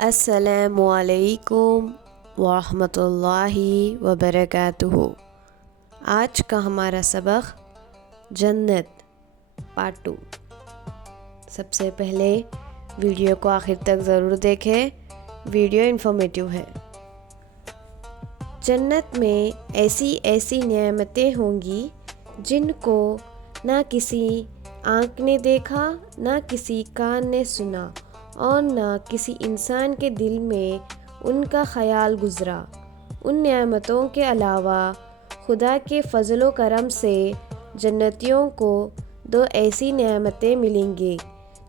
السلام علیکم ورحمۃ اللہ وبرکاتہ۔ آج کا ہمارا سبق جنت پارٹ 2۔ سب سے پہلے ویڈیو کو آخر تک ضرور دیکھیں، ویڈیو انفارمیٹیو ہے۔ جنت میں ایسی نعمتیں ہوں گی جن کو نہ کسی آنکھ نے دیکھا، نہ کسی کان نے سنا، اور نہ کسی انسان کے دل میں ان کا خیال گزرا۔ ان نعمتوں کے علاوہ خدا کے فضل و کرم سے جنتیوں کو 2 ایسی نعمتیں ملیں گی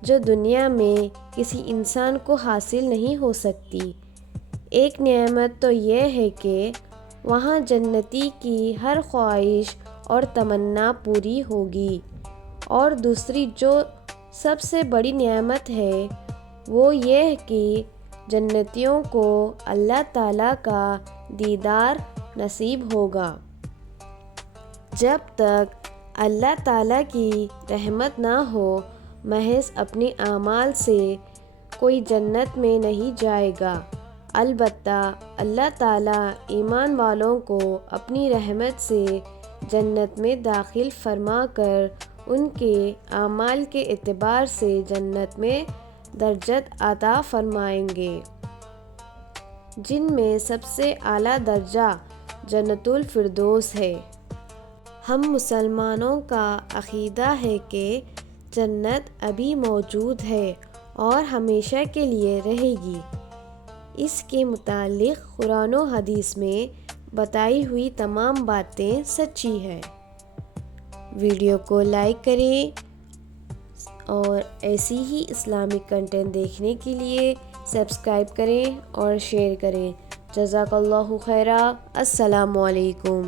جو دنیا میں کسی انسان کو حاصل نہیں ہو سکتی۔ ایک نعمت تو یہ ہے کہ وہاں جنتی کی ہر خواہش اور تمنا پوری ہوگی، اور دوسری جو سب سے بڑی نعمت ہے وہ یہ کہ جنتیوں کو اللہ تعالیٰ کا دیدار نصیب ہوگا۔ جب تک اللہ تعالیٰ کی رحمت نہ ہو، محض اپنے اعمال سے کوئی جنت میں نہیں جائے گا۔ البتہ اللہ تعالیٰ ایمان والوں کو اپنی رحمت سے جنت میں داخل فرما کر ان کے اعمال کے اعتبار سے جنت میں درجات عطا فرمائیں گے، جن میں سب سے اعلیٰ درجہ جنت الفردوس ہے۔ ہم مسلمانوں کا عقیدہ ہے کہ جنت ابھی موجود ہے اور ہمیشہ کے لیے رہے گی۔ اس کے متعلق قرآن و حدیث میں بتائی ہوئی تمام باتیں سچی ہیں۔ ویڈیو کو لائک کریں اور ایسی ہی اسلامک کنٹینٹ دیکھنے کے لیے سبسکرائب کریں اور شیئر کریں۔ جزاک اللہ خیرا۔ السلام علیکم۔